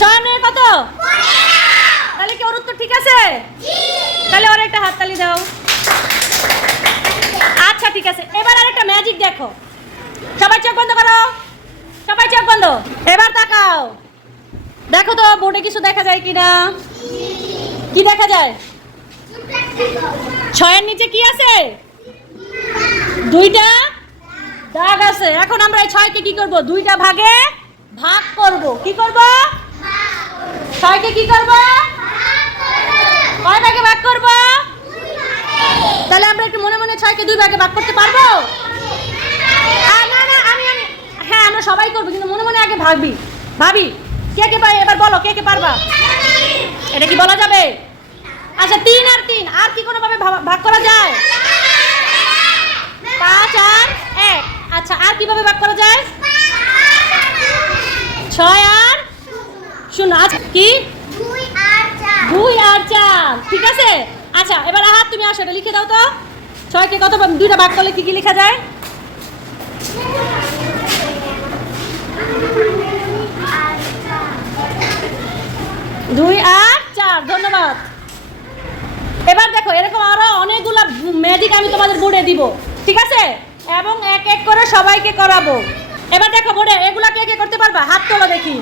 ছয় নয় কত? তাহলে কি ওর উত্তর ঠিক আছে? তাহলে ওর একটা হাততালি দাও। আচ্ছা ঠিক আছে। এবার আরেকটা ম্যাজিক দেখো। সবাই চোখ বন্ধ করো। সবাই চোখ বন্ধ। এবার তাকাও। দেখো তো বোর্ডে কিছু দেখা যায় কিনা? কি দেখা যায়? ছয়ের নিচে কি আছে? দুইটা দাগ আছে। এখন আমরা এই ছয়কে কি করব? দুইটা ভাগে ভাগ করব। কি করব? ছয়কে কি করব? কয় ভাগে ভাগ করব? তাহলে আমরা একটু মনে মনে ছয়কে দুই ভাগে ভাগ করতে পারব? না না, আমি আমি হ্যাঁ আমরা সবাই করব, কিন্তু মনে মনে আগে ভাবি। ভাবি, কে কে পারে এবার বলো, কে কে পারবা? এটা কি বলা যাবে? আচ্ছা তিন আর তিন, আর কি কোনোভাবে ভাগ করা যায় পাঁচ আর এক আচ্ছা আর কীভাবে ভাগ করা যায় ছয় আর শূন্য আচ্ছা কি? দুই আর চার। ঠিক আছে? আচ্ছা এবার আহাত তুমি আসো এটা লিখে দাও তো। ছয়কে কত দুইটা ভাগ করলে কি কি লেখা যায়? দুই আর চার ধন্যবাদ। এবার দেখো এরকম আরও অনেকগুলা ম্যাজিক আমি তোমাদের বোর্ডে দিব ঠিক আছে? এবং এক এক করে সবাইকে করাবো। এবার দেখো বোর্ডে এগুলা কে কে করতে পারবা? হাত তোলো দেখি।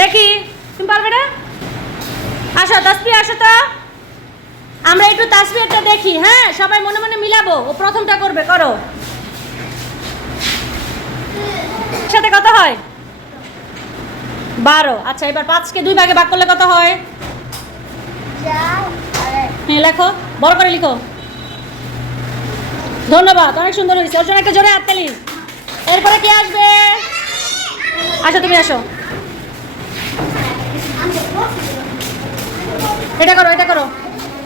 দেখি তুমি পারবে না আসো তাসপি আসো তো আমরা একটু তাসবিরটা দেখি হ্যাঁ? সবাই মনে মনে মিলাবো, ও প্রথমটা করবে, করো। সাথে কত হয়? বারো। আচ্ছা এবার পাঁচকে দুই ভাগে ভাগ করলে কত হয়? হ্যাঁ লেখো, বড় করে লিখো। ধন্যবাদ, অনেক সুন্দর হয়েছে। ওর জন্য একটা জোরে হাততালি এরপরে কে আসবে? আসো তুমি আসো। এটা করো এটা করো।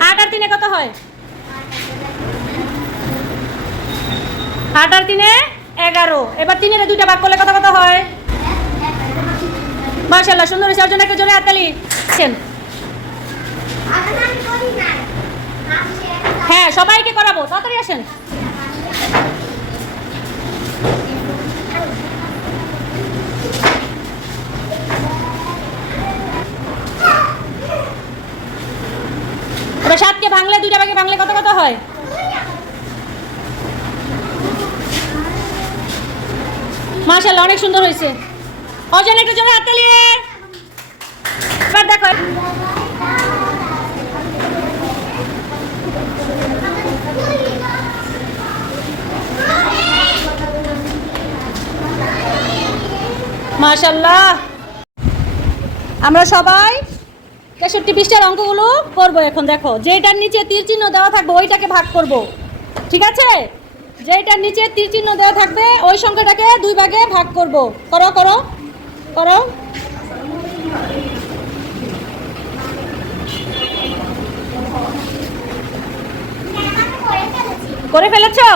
আট আর তিনে কত হয়? আট আর তিনে এগারো। এবার তিনের দুইটা ভাগ করলে কত কত হয়? মার্শাল্লাহ সুন্দর হয়েছে। ওর জন্য একটা জোরে হাততালি হ্যাঁ সবাইকে করাবো। তাড়াতাড়ি আসেন এবার সাতকে ভাঙলে দুইটা ভাগে ভাঙলে কত কত হয়? মাশাল্লাহ অনেক সুন্দর হয়েছে। অজন একটু জোরে হাত তালিয়ে। এবার দেখো। মাশাল্লাহ আমরা সবাই তেষট্টি পৃষ্ঠার অঙ্কগুলো করব এখন, দেখো। যেটার নিচে তীর চিহ্ন দেওয়া থাকবে, ওইটাকে ভাগ করব। ঠিক আছে? যেটার নিচে তীর চিহ্ন দেওয়া থাকবে, ওই সংখ্যাটাকে দুই ভাগে ভাগ করব। করো করো করো। করে ফেলেছো?